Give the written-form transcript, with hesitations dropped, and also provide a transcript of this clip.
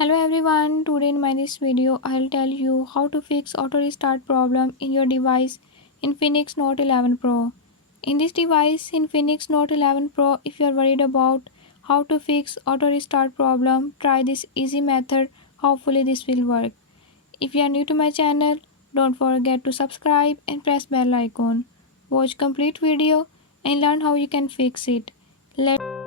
Hello everyone, today in this video I'll tell you how to fix auto restart problem in your device Infinix Note 11 Pro. In this device Infinix Note 11 Pro, if you are worried about how to fix auto restart problem, try this easy method. Hopefully this will work. If you are new to my channel, don't forget to subscribe and press bell icon. Watch complete video and learn how you can fix it. Let's